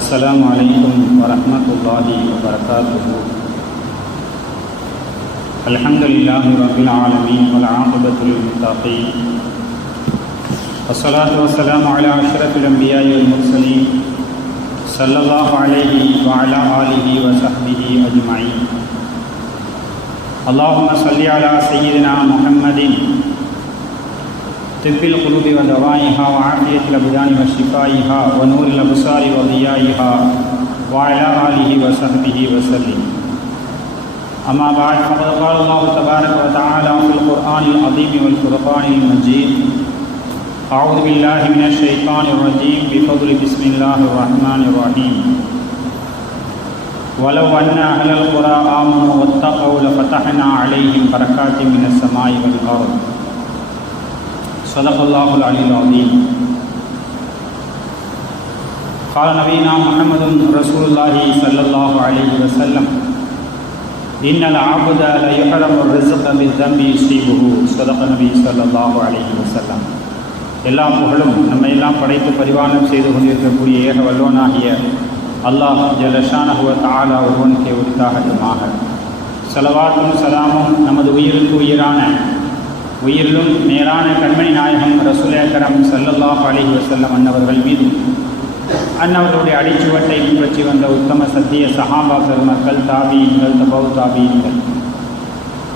السلام عليكم ورحمة الله وبركاته. الحمد لله رب العالمين والعاقبة للمتقين، والصلاة والسلام على أشرف الأنبياء والمرسلين صلى الله عليه وعلى آله وصحبه أجمعين. اللهم صل على سيدنا محمد طب القلوب ودوائها وعافية الأبدان وشفائها ونور الأبصار وضيائها وعلى آله وصحبه وسلم. أما بعد، فقد قال الله تبارك وتعالى في القرآن العظيم والفرقان المجيد: أعوذ بالله من الشيطان الرجيم بفضل بسم الله الرحمن الرحيم. ولو أن أهل القرى آمنوا واتقوا لفتحنا عليهم بركات من السماء والأرض. صدق الله العلي العظيم. قال نبينا محمد رسول الله صلى الله عليه وسلم: إن العبد لا يحرم الرزق بالذنب يصيبه. صدق نبي صلى الله عليه وسلم. எல்லா புகழும் நம்மை எல்லாம் படைத்து பரிபாலனம் செய்து கொண்டிருக்கக்கூடிய ஏக வல்லோனாகிய அல்லாஹ் ஜல்லஷானஹு வ தஆலா ஒருவனுக்கே உரித்தாகட்டுமாக. ஸலவாத்தும் சலாமும் நமது உயிருக்கு உயிரான உயிரிலும் மேலான கண்மணி நாயகம் ரசூல் அக்ரம் ஸல்லல்லாஹு அலைஹி வஸல்லம் அன்னவர்கள் மீது, அன்னவர்களுடைய அடிச்சுவட்டை பின்பற்றி வந்த உத்தம சத்திய சஹாபா பெருமக்கள், தாபீன்கள், தபவு தாபீன்கள்,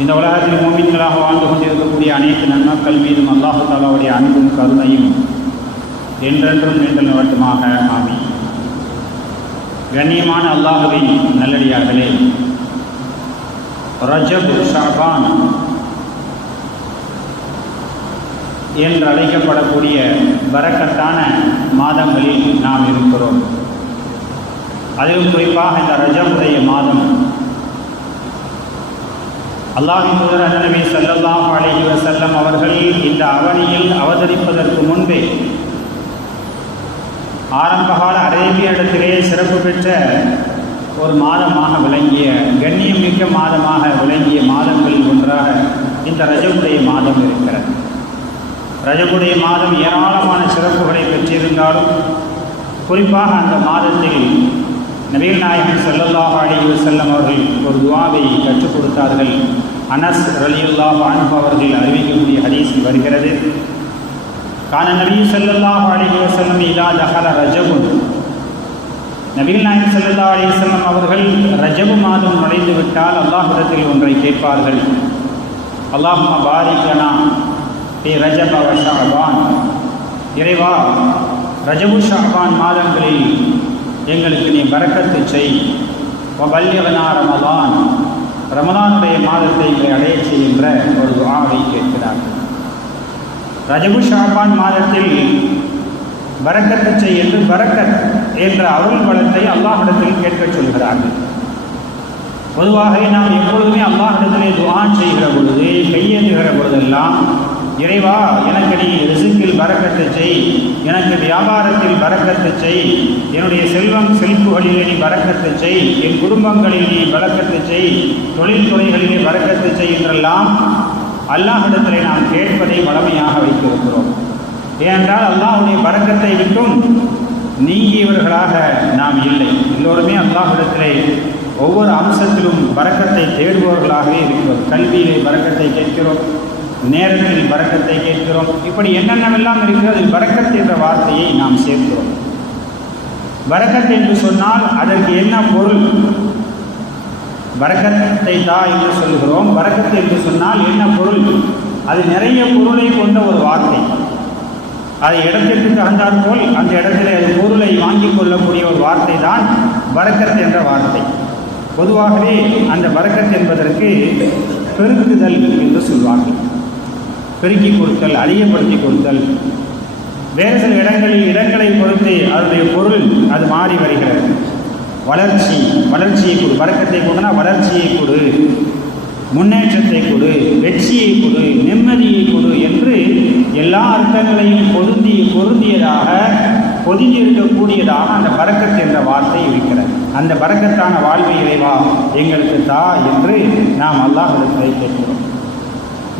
இந்த உலகத்தில் மூமின்களாக வாழ்ந்து கொண்டிருக்கக்கூடிய அனைத்து நன்மக்கள் மீதும் அல்லாஹு தஆலாவுடைய அன்பும் கருணையும் என்றென்றும் நின்று நிலவட்டுமாக. ஆமீன். கண்ணியமான அல்லாஹுவின் நல்லடியார்களே, ரஜப், ஷஅபான் என்று அழைக்கப்படக்கூடிய பரக்கத்தான மாதங்களில் நாம் இருக்கிறோம். அதிலும் குறிப்பாக இந்த ரஜபுடைய மாதம் அல்லாஹ்வின் தூதர் நபி ஸல்லல்லாஹு அலைஹி வஸல்லம் அவர்கள் இந்த அவனியில் அவதரிப்பதற்கு முன்பே ஆரம்பகால அரேபிய இடத்திலே சிறப்பு பெற்ற ஒரு மாதமாக விளங்கிய, கண்ணியம் மிக்க மாதமாக விளங்கிய மாதங்களில் ஒன்றாக இந்த ரஜபுடைய மாதம் இருக்கிறது. ரஜபுடைய மாதம் ஏராளமான சிறப்புகளை பெற்றிருந்தாலும் குறிப்பாக அந்த மாதத்தில் நபிகள் நாயகம் ஸல்லல்லாஹு அலைஹி வஸல்லம் அவர்கள் ஒரு துஆவை கற்றுக் கொடுத்தார்கள். அனஸ் ரலியல்லாஹு அன்ஹு அவர்கள் அறிவிக்கக்கூடிய ஹதீஸில் வருகிறது: கான நபி ஸல்லல்லாஹு அலைஹி வஸல்லம் இதா தஹல ரஜபுன். நபிகள் நாயகம் ஸல்லல்லாஹு அலைஹி வஸல்லம் அவர்கள் ரஜபு மாதம் நுழைந்து விட்டால் அல்லாஹ்விடத்தில் ஒன்றை கேட்பார்கள்: அல்லாஹும்ம பாரிக் லனா ஃபீ ரஜப வ ஷஅபான். இறைவா, ரஜபு ஷஅபான் மாதங்களில் எங்களுக்கு நீ பரக்கத்து செய். வபல்லிக்னா ரமலான். ரமலானுடைய மாதத்தை எங்களை அடைய செய்கின்ற ஒரு துஆவை கேட்கிறார்கள். ரஜபு ஷஅபான் மாதத்தில் பரக்கத்து செய் என்று பரக்கத் என்ற அருள் வளத்தை அல்லாஹ்விடத்தில் கேட்கச் சொல்கிறார்கள். பொதுவாகவே நாம் எப்பொழுதுமே அல்லாஹ்விடத்திலே துஆ செய்கிற பொழுது, கையேந்துகிற பொழுதெல்லாம், இறைவா, எனக்கு நீ ரிஸ்கில் பரக்கத்து செய், எனக்கு வியாபாரத்தில் பரக்கத்து செய், என்னுடைய செல்வங்களிலே நீ பரக்கத்து செய், என் குடும்பங்களில் நீ பரக்கத்து செய், தொழில்துறைகளிலே பரக்கத்து செய் என்றெல்லாம் அல்லாஹ்விடத்திலே நாம் கேட்பதை வழமையாக வைத்திருக்கிறோம். ஏனென்றால் அல்லாஹ்வுடைய பரக்கத்தை விட்டும் நீங்கியவர்களாக நாம் இல்லை. எல்லோருமே அல்லாஹ்விடத்திலே ஒவ்வொரு அம்சத்திலும் பரக்கத்தை தேடுபவர்களாகவே இருக்கிறோம். கல்வியிலே பரக்கத்தை கேட்கிறோம், நேரத்தில் பரக்கத்தை கேட்கிறோம். இப்படி என்னென்னவெல்லாம் இருக்கிறது, பரக்கத் என்ற வார்த்தையை நாம் சேர்க்கிறோம். பரக்கத் என்று சொன்னால் அதற்கு என்ன பொருள்? பரக்கத்தை தா என்று சொல்கிறோம். பரக்கத் என்று சொன்னால் என்ன பொருள்? அது நிறைய பொருளை கொண்ட ஒரு வார்த்தை. அது இடத்திற்கு தகுந்தாற்போல் அந்த இடத்திலே அது பொருளை வாங்கிக் கொள்ளக்கூடிய ஒரு வார்த்தை தான் பரக்கத் என்ற வார்த்தை. பொதுவாகவே அந்த பரக்கத் என்பதற்கு பெருக்குதல் என்று சொல்வார்கள். பெருக்கி கொடுத்தல், அதிகப்படுத்தி கொடுத்தல். வேறு சில இடங்களில் இடங்களை பொறுத்து அதனுடைய பொருள் அது மாறி வருகிறது. வளர்ச்சியை கொடு. பரக்கத்தை கொடுனா வளர்ச்சியை கொடு, முன்னேற்றத்தை கொடு, வெற்றியை கொடு, நிம்மதியை கொடு என்று எல்லா அர்த்தங்களையும் பொருந்தியதாக பொதிந்திருக்கக்கூடியதாக அந்த பரக்கத் என்ற வார்த்தை இருக்கிறது. அந்த பரக்கத்தான வாழ்வை இறைவா எங்களுக்கு தா என்று நாம் அல்லாஹ்விடத்திலே கேட்கிறோம்.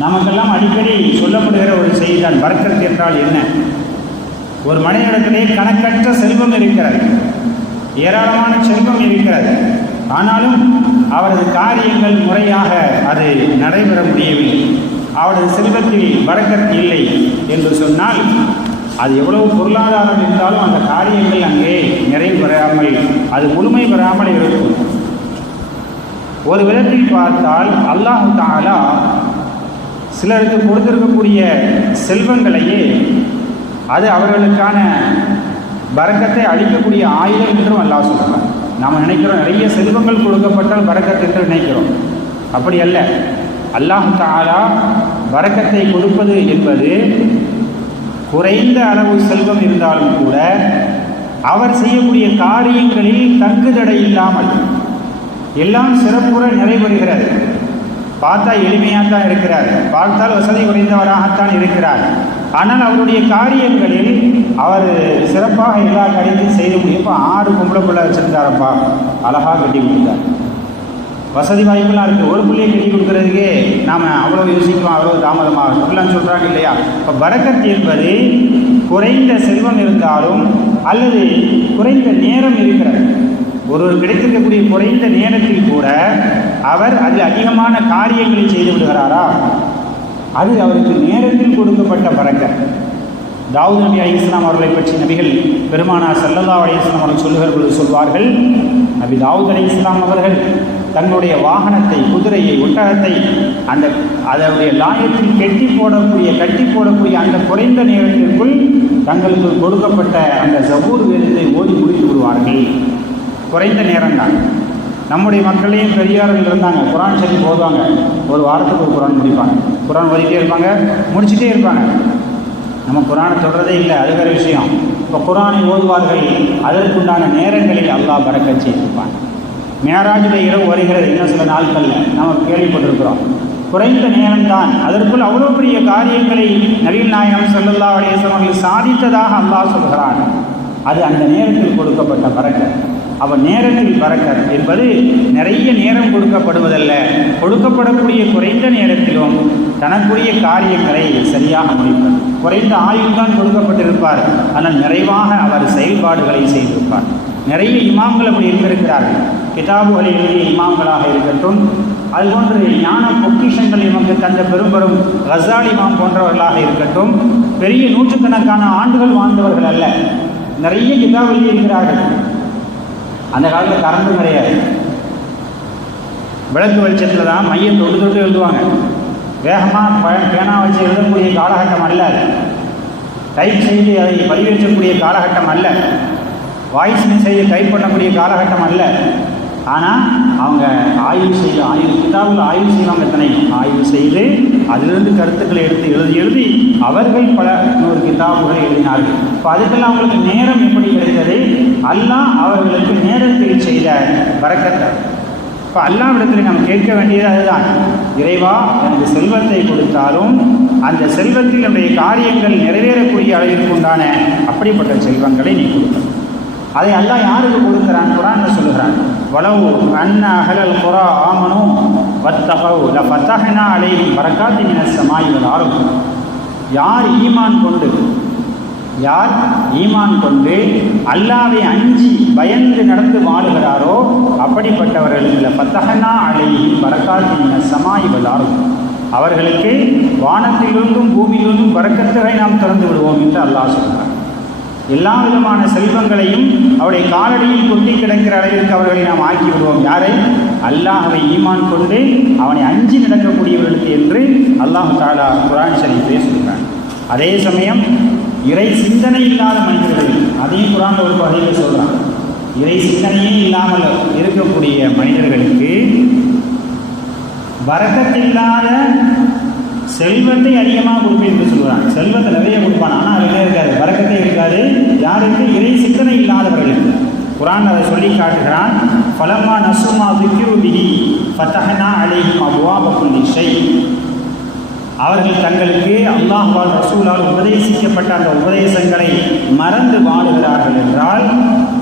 நமக்கெல்லாம் அடிக்கடி சொல்லப்படுகிற ஒரு செய்திதான் பரக்கத் என்றால் என்ன. ஒரு மனிதனிடத்திலே கணக்கற்ற செல்வம் இருக்கிறது. ஏராளமான செல்வம் இருக்கிறது. ஆனாலும் அவரது காரியங்கள் முறையாக அது நடைபெற முடியவில்லை. அவரது செல்வத்தில் பரக்கத் இல்லை என்று சொன்னால் அது எவ்வளவு பொருளாதாரம் இருந்தாலும் அந்த காரியங்கள் அங்கே நிறைவு பெறாமல், அது முழுமை பெறாமல் இருக்கும். ஒரு விதத்தில் பார்த்தால் அல்லாஹ் தஆலா சிலருக்கு கொடுத்திருக்கக்கூடிய செல்வங்களையே அது அவர்களுக்கான பரக்கத்தை அளிக்கக்கூடிய ஆயுதம் என்றும் அல்லாஹ் சொல்கிறார். நாம் நினைக்கிறோம் நிறைய செல்வங்கள் கொடுக்கப்பட்டால் பரக்கத் என்று நினைக்கிறோம். அப்படி அல்ல. அல்லாஹ் தஆலா பரக்கத்தை கொடுப்பது என்பது குறைந்த அளவு செல்வம் இருந்தாலும் கூட அவர் செய்யக்கூடிய காரியங்களில் தங்குதடை இல்லாமல் எல்லாம் சிறப்புற நிறைவேறுகிறது. பார்த்தா எளிமையாக தான் இருக்கிறார், பார்த்தால் வசதி குறைந்தவராகத்தான் இருக்கிறார். ஆனால் அவருடைய காரியங்களில் அவர் சிறப்பாக எல்லா காரியத்தையும் செய்ய முடியும். இப்போ 6 பொம்பளை பிள்ளை வச்சுருந்தாரப்பா, அழகாக கட்டி கொடுத்தார். வசதி வாய்ப்புலாம் இருக்குது. ஒரு பிள்ளையை கட்டி கொடுக்குறதுக்கே நாம் அவ்வளோ யோசிக்கிறோம், அவ்வளோ தாமதமாகும் அப்படிலாம் சொல்கிறாங்க இல்லையா? இப்போ பரக்கத் என்பது குறைந்த செல்வம் இருந்தாலும் அல்லது குறைந்த நேரம் இருக்கிறது. ஒருவர் கிடைத்திருக்கக்கூடிய குறைந்த நேரத்தில் கூட அவர் அதில் அதிகமான காரியங்களை செய்து விடுகிறாரா, அது அவருக்கு நேரத்தில் கொடுக்கப்பட்ட பரக்கத். தாவூத் நபி அலைஹிஸ்ஸலாம் அவர்களை பற்றி நபிகள் பெருமானார் ஸல்லல்லாஹு அலைஹி வஸல்லம் அவர்கள் சொல்லுகிறவர்கள் சொல்வார்கள், நபி தாவூத் அலைஹிஸ்ஸலாம் அவர்கள் தங்களுடைய வாகனத்தை, குதிரையை, ஒட்டகத்தை அதனுடைய லாயத்தில் கட்டி போடக்கூடிய அந்த குறைந்த நேரத்திற்குள் தங்களுக்கு கொடுக்கப்பட்ட அந்த ஜபூர் வேதத்தை ஓதி முடித்து விடுவார்கள். குறைந்த நேரம்தான். நம்முடைய மக்களையும் பெரியார்கள் இருந்தாங்க, குரான் ஷரீஃப் ஓதுவாங்க, ஒரு வாரத்துக்கு ஒரு குரான் முடிப்பாங்க. குரான் ஓதிட்டே இருப்பாங்க, முடிச்சுட்டே இருப்பாங்க. நம்ம குரானை தொடரதே இல்லை, அது வேறு விஷயம். இப்போ குரானை ஓதுவார்கள், அதற்குண்டான நேரங்களில் அல்லாஹ் பரக்கத் செய்திருப்பாங்க. மேராஜுடைய இரவு வருகிறது, இன்னும் சில நாட்களில் நாம் கேள்விப்பட்டிருக்கிறோம். குறைந்த நேரம்தான், அதற்குள் அவ்வளோ பெரிய காரியங்களை நபிகள் நாயகம் ஸல்லல்லாஹு அலைஹி வஸல்லம் அவர்கள் சாதித்ததாக அல்லாஹ் சொல்கிறான். அது அந்த நேரத்தில் கொடுக்கப்பட்ட பரக்கத். அவன் நேரத்தில் பரக்கத் என்பது நிறைய நேரம் கொடுக்கப்படுவதல்ல, கொடுக்கப்படக்கூடிய குறைந்த நேரத்திலும் தனக்குரிய காரியங்களை சரியாக முடிப்பார். குறைந்த ஆயுள் தான் கொடுக்கப்பட்டிருப்பார், ஆனால் நிறைவாக அவர் செயல்பாடுகளை செய்திருப்பார். நிறைய இமாம்கள் அப்படி இருந்திருக்கிறார்கள். கிதாபுகளை எழுதிய இமாம்களாக இருக்கட்டும், அதுபோன்று ஞான பொக்கிஷங்கள் இவங்க தந்த பெரும் கசாலி இமாம் போன்றவர்களாக இருக்கட்டும், பெரிய நூற்றுக்கணக்கான ஆண்டுகள் வாழ்ந்தவர்கள் அல்ல, நிறைய கிதாப் எழுதியிருக்கிறார்கள். அந்த காலத்தில் கரண்டும் கிடையாது, விளக்கு வெளிச்சத்தில் தான் மையம் தொட்டு எழுதுவாங்க. வேகமாக பேனா வச்சு எழுதக்கூடிய காலகட்டம் அல்ல, டைப் செய்து அதை பதிவேற்றக்கூடிய காலகட்டம் அல்ல, வாய்ஸ் மெசேஜை டைப் பண்ணக்கூடிய காலகட்டம் அல்ல. ஆனால் அவங்க கிதாபில் ஆய்வு செய்வாங்க. எத்தனை ஆய்வு செய்து அதிலிருந்து கருத்துக்களை எழுதி அவர்கள் பல 100 கிதாபுகளை எழுதினார்கள். இப்போ அதுக்கெல்லாம் அவங்களுக்கு நேரம் எப்படி கிடைத்தது? அல்லாஹ் அவர்களுக்கு நேரத்தில் செய்த பரக்கத்தை. இப்போ அல்லாஹ்விடத்தில் நாம் கேட்க வேண்டியது அதுதான், இறைவா எனக்கு செல்வத்தை கொடுத்தாலும் அந்த செல்வத்தில் நம்முடைய காரியங்கள் நிறைவேறக்கூடிய அளவிற்கு உண்டான அப்படிப்பட்ட செல்வங்களை நீ கொடுக்கணும். அதை அல்லாஹ் யாருக்கு கொடுக்கிறான்? குர்ஆன்ல சொல்லுகிறான், வலவு அன்ன அஹ்லல் குரா ஆமனு வத்தகவு லஃபதஹ்னா அலைஹிம் பரக்காத்தின் மினஸ் ஸமாஇ வல் அர்த். யார் ஈமான் கொண்டு அல்லாஹ்வை அஞ்சி பயந்து நடந்து வாழுகிறாரோ அப்படிப்பட்டவர்களுக்கு லஃபதஹ்னா அலைஹிம் பரக்காத்தின் மினஸ் ஸமாஇ வல் அர்த், அவர்களுக்கு வானத்திலிருந்தும் பூமியிலிருந்தும் பரக்கத்துகளை நாம் திறந்து விடுவோம் என்று அல்லாஹ் சொல்கிறார். எல்லா விதமான செல்வங்களையும் அவருடைய காலடியில் கொட்டி கிடக்கிற அளவிற்கு அவர்களை நாம் ஆக்கி விடுவோம். யாரை? அல்லாஹ்வை ஈமான் கொண்டு அவனை அஞ்சி நடக்கக்கூடியவர்களுக்கு என்று அல்லாஹ் தஆலா குர்ஆன் ஷரீஃபிலே சொல்கிறான். அதே சமயம் இறை சிந்தனை இல்லாத மனிதர்கள், அதையும் குர்ஆன்ல ஒரு பகுதியில் சொல்கிறான். இறை சிந்தனையே இல்லாமல் இருக்கக்கூடிய மனிதர்களுக்கு பரக்கத் இல்லாத செல்வத்தை அதிகமாக கொடுப்பேன் என்று சொல்கிறான். செல்வத்தை நிறைய கொடுப்பான், ஆனால் அது என்ன இருக்காது, பரக்கத்தே இருக்காது. யாருக்கு? இறை சிந்தனை இல்லாதவர்களுக்கு. குர்ஆன் அதை சொல்லி காட்டுகிறான். ஃபலம்மா நஸுமா ذிக்ரு பிஹி ஃபதஹ்னா அலைஹிம் அப்வாப குல்லி ஷை. அவர்கள் தங்களுக்கு அல்லாஹ்வால் ரசூலால் உபதேசிக்கப்பட்ட அந்த உபதேசங்களை மறந்து வாழுகிறார்கள் என்றால்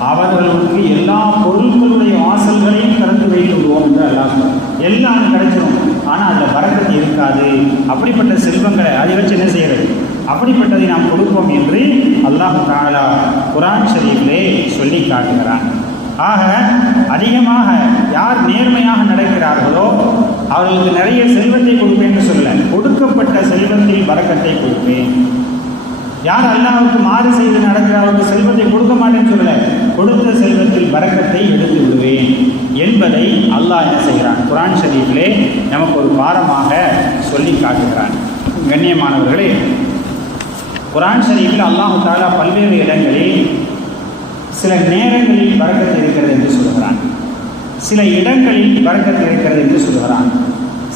அவர்களுக்கு எல்லா பொருட்களுடைய வாசல்களையும் திறந்து வைத்து விடுவோம் என்று அல்லாஹ் சொல்றான். எல்லாம் கிடைச்சிடும், ஆனால் அதில் பரக்கத்து இருக்காது. அப்படிப்பட்ட செல்வங்களை அதை வச்சு என்ன செய்கிறது? அப்படிப்பட்டதை நாம் கொடுப்போம் என்று அல்லாஹ் தஆலா குர்ஆன் ஷரீஃபிலே சொல்லி காட்டுகிறான். ஆக அதிகமாக யார் நேர்மையாக நடக்கிறார்களோ அவர்களுக்கு நிறைய செல்வத்தை கொடுப்பேன்னு சொல்ல, கொடுக்கப்பட்ட செல்வத்தில் பரக்கத்தை கொடுப்பேன். யார் அல்லாஹ்வுக்கு மாறு செய்து நடக்கிறவர்களுக்கு செல்வத்தை கொடுக்க மாட்டேன்னு சொல்ல, கொடுத்த செல்வத்தில் பரக்கத்தை எடுத்து விடுவேன் என்பதை அல்லாஹ் என்ன செய்கிறான், குர்ஆன் ஷரீஃபிலே நமக்கு ஒரு பாடமாக சொல்லி காட்டுகிறான். கண்ணியமானவர்களே, குர்ஆன் ஷரீஃபில் அல்லாஹ் தஆலா பல்வேறு இடங்களில் சில நேரங்களில் பரக்கத்து இருக்கிறது என்று சொல்கிறான், சில இடங்களில் பரக்கத்து இருக்கிறது என்று சொல்கிறான்,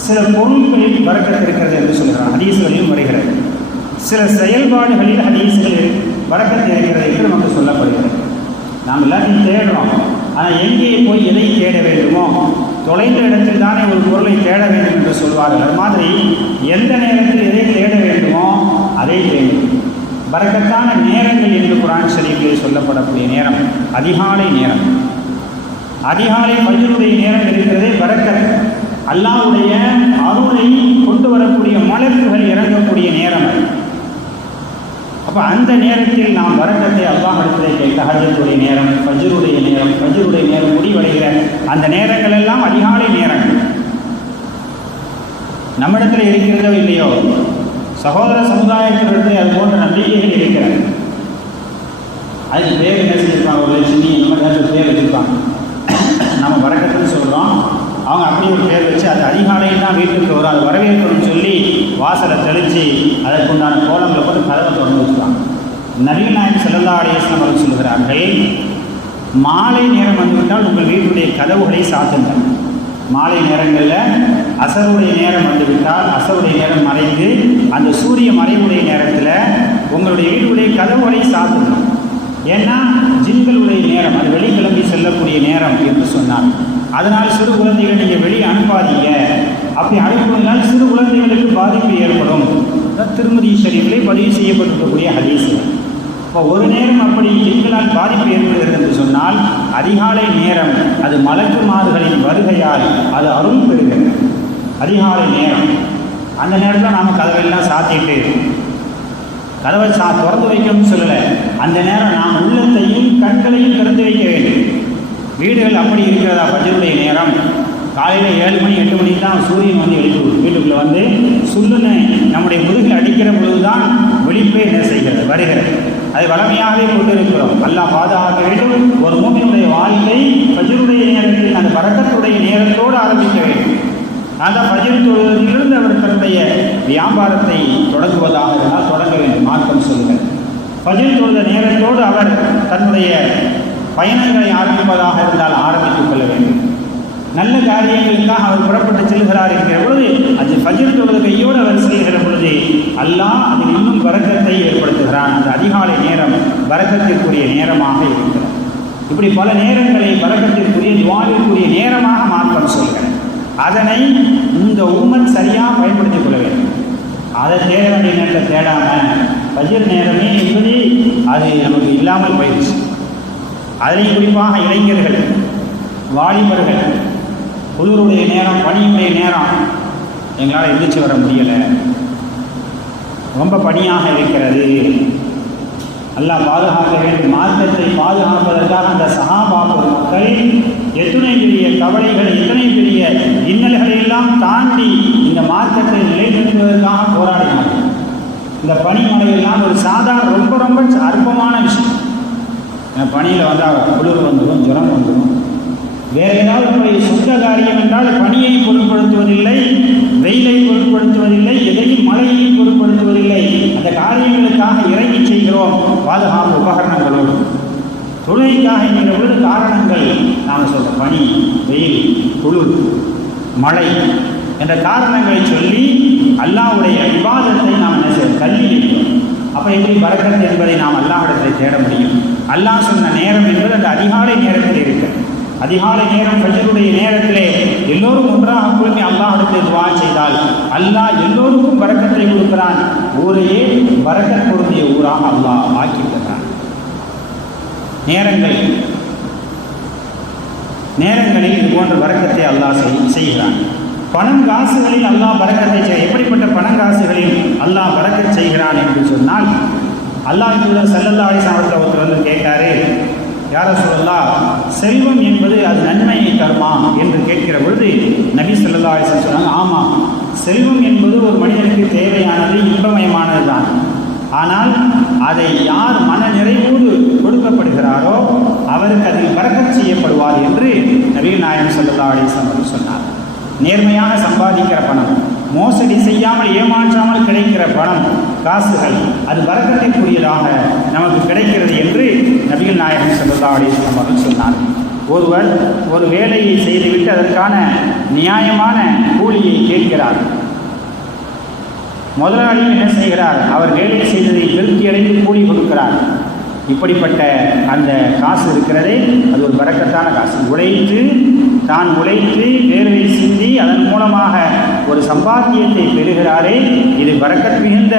சில பொருட்களில் பரக்கத்து இருக்கிறது என்று சொல்கிறான். ஹதீஸ்களிலும் வருகிறது. சில செயல்பாடுகளில் ஹதீஸ்களில் பரக்கத்து இருக்கிறது என்று நமக்கு சொல்லப்படுகிறது. நாம் எல்லாத்தையும் தேடுறோம், ஆனால் எங்கே போய் எதை தேட வேண்டுமோ, தொலைந்த இடத்தில் தானே ஒரு பொருளை தேட வேண்டும் என்று சொல்வார்கள். அது மாதிரி எந்த நேரத்தில் எதை தேட வேண்டுமோ அதை தேடும். பரக்கத்தான நேரங்கள் என்று குர்ஆன் ஷரீஃபில் சொல்லப்படக்கூடிய நேரம் அதிகாலை நேரம். அதிகாலை ஃபஜ்ருடைய நேரம் இருக்கிறதே பரக்கத், அல்லாஹ்வுடைய அருளை கொண்டு வரக்கூடிய மலக்குகள் இறங்கக்கூடிய நேரம். அப்போ அந்த நேரத்தில் நாம் பரக்கத்தை அல்லாஹ்விடத்திலே கேட்க, தஹஜ்ஜுடைய நேரம், ஃபஜ்ருடைய நேரம், ஃபஜ்ருடைய நேரம் முடிவடைகிற அந்த நேரங்கள் எல்லாம் அதிகாலை நேரங்கள். நம்மிடத்தில் இருக்கிறதோ இல்லையோ, சகோதர சமுதாயத்திலிருந்து அது போன்ற நம்பிக்கைகள் இருக்கிறது. அதுக்கு பேர் என்ன செஞ்சிருப்பாங்க, ஒரு லட்சுமி இந்த மாதிரி ஏதாச்சும் பேர் வச்சுருப்பாங்க. நம்ம பரக்கத்துன்னு சொல்கிறோம், அவங்க அப்படி ஒரு பேர் வச்சு அது அதிகாலையில் தான் வீட்டுக்கு வரும், அது வரவேற்கணும்னு சொல்லி வாசலை தெளித்து அதற்குண்டான கோலங்களை போட்டு கதவை திறந்து வச்சுருவாங்க. நபிகள் நாயகம் ஸல்லல்லாஹு அலைஹி வஸல்லம் அவர்கள் சொல்கிறார்கள், மாலை நேரம் வந்துவிட்டால் உங்கள் வீட்டுடைய கதவுகளை சாத்துங்கள். மாலை நேரங்களில் அசருடைய நேரம் வந்துவிட்டால், அசருடைய நேரம் மறைந்து அந்த சூரிய மறைவுடைய நேரத்தில் உங்களுடைய வீட்டுடைய கதவுகளை சாத்துங்கள். ஏன்னா ஜின்களுடைய நேரம், அது வெளிக்கிளம்பி செல்லக்கூடிய நேரம் என்று சொன்னார். அதனால் சிறு குழந்தைகளை நீங்கள் வெளியே அனுப்பாதீங்க. அப்படி அனுப்புவதால் சிறு குழந்தைகளுக்கு பாதிப்பு ஏற்படும். திருமதி ஷரீஃபிலே பதிவு செய்யப்பட்டிருக்கக்கூடிய ஹதீஸ்கள். இப்போ ஒரு நேரம் அப்படி ஜின்களால் பாதிப்பு ஏற்படுகிறது என்று சொன்னால் அதிகாலை நேரம் அது மலக்குமார்களின் வருகையால் அது அருள் பெறுகிறது. அதிகாலை நேரம் அந்த நேரத்தில் நாம் கதவையெல்லாம் சாத்திட்டு கதவை திறந்து வைக்கணும்னு சொல்லலை. அந்த நேரம் நாம் உள்ளத்தையும் கண்களையும் திறந்து வைக்க வேண்டும். வீடுகள் அப்படி இருக்கிறதா, ஃபஜ்ருடைய நேரம் காலையில் 7 மணி 8 மணிக்கு தான் சூரியன் வந்து எழுப்பிவிடும். வீட்டுக்குள்ளே வந்து சுல்லுன்னு நம்முடைய முதுகில் அடிக்கிற பொழுது தான் விழிப்பே என்ன செய்கிறது, வருகிறது. அதை வளமையாகவே கொண்டு இருக்கிறோம். அல்லாஹ் பாதுகாக்க வேண்டும். ஒரு மூமினுடைய வாழ்க்கை ஃபஜ்ருடைய நேரத்தில் அந்த பரக்கத்துடைய நேரத்தோடு ஆரம்பிக்க வேண்டும். அந்த ஃபஜ்ர் தொழுவதிலிருந்து அவர் தன்னுடைய வியாபாரத்தை தொடங்குவதாக இருந்தால் தொடங்க வேண்டும். மார்க்கம் சொல்லுங்கள், ஃபஜ்ர் தொழுத நேரத்தோடு அவர் தன்னுடைய பயணங்களை ஆரம்பிப்பதாக இருந்தால் ஆரம்பித்துக் கொள்ள வேண்டும். நல்ல காரியங்களுக்காக அவர் புறப்பட்டு செல்கிறார் என்கிற பொழுது அது ஃபஜ்ர் தொழுகையோடு அவர் செல்கிற பொழுது அல்லாஹ் அதில் இன்னும் பரக்கத்தை ஏற்படுத்துகிறான். அந்த அதிகாலை நேரம் பரக்கத்திற்குரிய நேரமாக இருக்கிறது. இப்படி பல நேரங்களை பரக்கத்திற்குரிய துஆவிற்குரிய நேரமாக மார்க்கம் சொல்கிறார். அதனை இந்த உம்மத் சரியாக பயன்படுத்திக் கொள்ள வேண்டும். அதை தேட வேண்டிய நேரத்தை தேடாமல் ஃபஜ்ர் நேரமே என்பது அது நமக்கு இல்லாமல் போயிடுச்சு. அதிலையும் குறிப்பாக இளைஞர்கள், வாலிபர்கள், குளிருடைய நேரம், பனியுடைய நேரம், எங்களால் எந்திரிச்சு வர முடியலை, ரொம்ப பனியாக இருக்கிறது, அல்லாஹ் பாதுகாக்க வேண்டும். மார்க்கத்தை பாதுகாப்பதற்காக அந்த சஹாபாக்கள் மக்கள் எத்தனை பெரிய கவலைகள், எத்தனை பெரிய இன்னல்களை எல்லாம் தாண்டி இந்த மார்க்கத்தை நிலைநிறுத்துவதற்காக போராடினார்கள். இந்த பனிமலையெல்லாம் ஒரு சாதாரண ரொம்ப ரொம்ப அற்பமான விஷயம். பனியில் வந்தால் குளிர் வந்துடும், ஜுரம் வந்துடும். வேறு ஏதாவது போய் சொந்த காரியம் என்றால் பனியை பொருட்படுத்துவதில்லை, வெயிலை பொருட்படுத்துவதில்லை, எதையும் மழையை பொருட்படுத்துவதில்லை. அந்த காரியங்களுக்காக இறங்கி செய்கிறோம் பாதுகாப்பு உபகரணங்களோடு. தொழுகைக்காக என்கிற பொழுது காரணங்கள் நாம் சொல்கிற பனி, வெயில், குளிர், மழை என்ற காரணங்களை சொல்லி அல்லாஹ்வுடைய இபாதத்தை நாம் என்ன செய்ய தள்ளி வைக்கிறோம். அப்போ எப்படி பரக்கத் என்பதை நாம் அல்லாஹ்விடத்தை தேட முடியும்? அல்லாஹ் சொன்ன நேரம் என்பது அந்த அதிகாலை நேரத்தில் இருக்கிறது. அதிகாலை நேரம் ஃபஜ்ருடைய நேரத்திலே எல்லோரும் ஒன்றாக குழுமி அல்லாஹ்விடத்தை துஆ செய்தால் அல்லாஹ் எல்லோருக்கும் பரக்கத்தை கொடுக்கிறான். ஊரையே பரக்கத் பொருந்திய ஊராக அல்லாஹ் ஆக்கிவிடுகிறான். நேரங்களில் இது போன்ற பரக்கத்தை அல்லாஹ் செய்கிறான். பணம் காசுகளில் அல்லாஹ் பரக்கத்தை செய்ய, எப்படிப்பட்ட பணம் காசுகளில் அல்லாஹ் பரக்கத் செய்கிறான் என்று சொன்னால், அல்லாஹ் தூதர் ஸல்லல்லாஹு அலைஹி வஸல்லம் ஒருத்தர் வந்து கேட்டாரு, யா ரசூலல்லாஹ் செல்வம் என்பது அது நன்மையை தருமா என்று கேட்கிற பொழுது நபி ஸல்லல்லாஹு அலைஹி வஸல்லம் சொன்னாங்க, ஆமாம், செல்வம் என்பது ஒரு மனிதனுக்கு தேவையானது, இன்பமயமானது தான். ஆனால் அதை யார் மன நிறைவோடு கொடுக்கப்படுகிறாரோ அவருக்கு அதில் பரக்கத் செய்யப்படுவார் என்று நபிகள் நாயகம் ஸல்லல்லாஹு அலைஹி வஸல்லம் சொன்னார். நேர்மையாக சம்பாதிக்கிற பணம், மோசடி செய்யாமல் ஏமாற்றாமல் கிடைக்கிற பணம், காசுகள், அது பரக்கத்திற்குரியதாக நமக்கு கிடைக்கிறது என்று நபிகள் நாயகம் ஸல்லல்லாஹு அலைஹி வஸல்லம் அவர்கள் சொன்னார். ஒருவர் ஒரு வேலையை செய்துவிட்டு அதற்கான நியாயமான கூலியை கேட்கிறார். முதலாளி என்ன செய்கிறார்? அவர் வேலை செய்ததை திருப்தியடைந்து கூலி கொடுக்கிறார். இப்படிப்பட்ட அந்த காசு இருக்கிறதே அது ஒரு பரக்கத்தான காசு. தான் உழைத்து வேர்வை சிந்தி அதன் மூலமாக ஒரு சம்பாத்தியத்தை பெறுகிறாரே, இது பரக்கத் மிகுந்த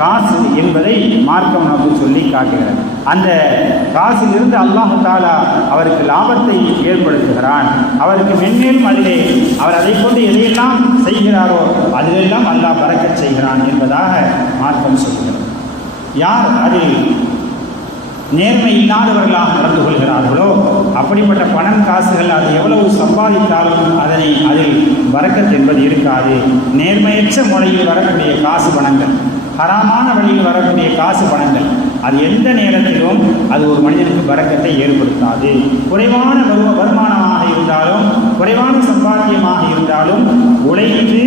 காசு என்பதை மார்க்கம் நமக்கு சொல்லி காட்டுகிறது. அந்த காசிலிருந்து அல்லாஹ் தஆலா அவருக்கு லாபத்தை ஏற்படுத்துகிறான். அவருக்கு மென்மேலும் அதிலே அவர் அதை கொண்டு எதையெல்லாம் செய்கிறாரோ அதிலெல்லாம் அல்லாஹ் பரக்கத் செய்கிறான் என்பதாக மார்க்கம் சொல்கிறது. யார் அதில் நேர்மை இல்லாதவர்களாக நடந்து கொள்கிறார்களோ அப்படிப்பட்ட பணம் காசுகள் அது எவ்வளவு சம்பாதித்தாலும் அதில் பரக்கத் என்பது இருக்காது. நேர்மையற்ற முறையில் வரக்கூடிய காசு பணங்கள், ஹராமான வழியில் வரக்கூடிய காசு பணங்கள், அது எந்த நேரத்திலும் அது ஒரு மனிதனுக்கு பரக்கத்தை ஏற்படுத்தாது. குறைவான வருமானமாக இருந்தாலும், குறைவான சம்பாத்தியமாக இருந்தாலும், உழைத்து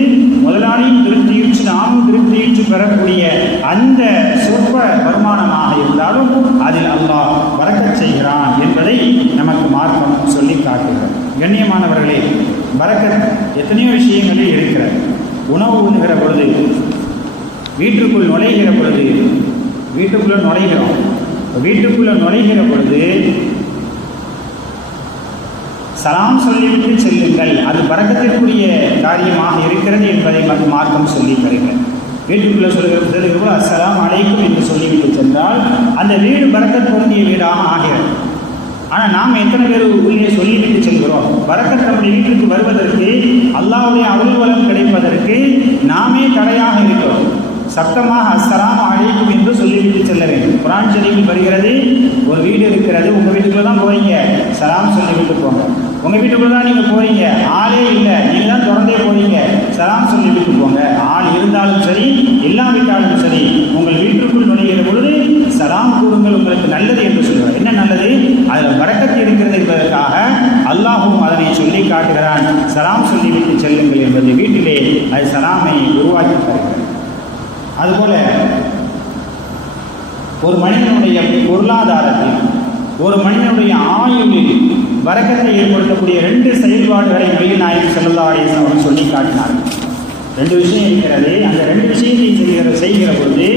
முதலாளியும் திருப்தியுற்று நாமும் திருப்தியுற்று பெறக்கூடிய அந்த சொற்ப வருமானமாக இருந்தாலும் அதில் அல்லாஹ் பரக்கத் செய்கிறான் என்பதை நமக்கு மார்க்கம் சொல்லி காட்டுகிறது. கண்ணியமானவர்களே, பரக்கத் எத்தனையோ விஷயங்களில் இருக்கிறது. உணவு உண்ணுகிற பொழுது, வீட்டுக்குள் நுழைகிற பொழுது, வீட்டுக்குள்ளே நுழைகிற பொழுது சலாம் சொல்லிவிட்டு செல்லுங்கள், அது பரக்கத்திற்குரிய காரியமாக இருக்கிறது என்பதை மார்க்கம் சொல்லி தருகிறது. வீட்டுக்குள்ளே சொல்லுகிற அஸ்ஸலாமு அலைக்கும் என்று சொல்லிவிட்டு சென்றால் அந்த வீடு பரக்கத் பொருந்திய வீடாக ஆகிறது. ஆனால் நாம் எத்தனை பேர் உள்ளே சொல்லிவிட்டு செல்கிறோம்? பரக்கத் நம்முடைய வீட்டுக்கு வருவதற்கு, அல்லாஹ்வுடைய அருள் வளம் கிடைப்பதற்கு நாமே தடையாக இருக்கிறோம். சத்தமாக அஸ்ஸலாமு அலைக்கும் என்று சொல்லிவிட்டு செல்ல வேண்டும். குர்ஆன் ஷரீஃபில் வருகிறது, ஒரு வீடு இருக்கிறது, உங்கள் வீட்டுக்குள்ளே தான் போறீங்க, சலாம் சொல்லிவிட்டு போங்க. உங்கள் வீட்டுக்குள்ளே தான் நீங்கள் போறீங்க, ஆளே இல்லை, நீங்கள் தான் திறந்தே போறீங்க, சலாம் சொல்லிவிட்டு போங்க. ஆள் இருந்தாலும் சரி, இல்லாவிட்டாலும் சரி, உங்கள் வீட்டுக்குள் நுழைகிற பொழுது சலாம் கூறுங்கள், உங்களுக்கு நல்லது என்று சொல்கிறார். என்ன நல்லது? அதில் பரக்கத் இருக்கிறது என்பதற்காக அல்லாஹும் அதனை சொல்லி காட்டுகிறான். சலாம் சொல்லிவிட்டு செல்லுங்கள் என்பது வீட்டிலே அது சலாமை உருவாக்கி தருகிறது. அதுபோல ஒரு மனிதனுடைய பொருளாதாரத்தில், ஒரு மனிதனுடைய ஆயுளில் பரக்கத்தை ஏற்படுத்தக்கூடிய 2 செயல்பாடுகளை நபிகள் நாயகம் ஸல்லல்லாஹு அலைஹி வஸல்லம் சொல்லி காட்டினார்கள். 2 விஷயம் இருக்கிறது. அந்த 2 விஷயத்தை செய்கிற பொழுது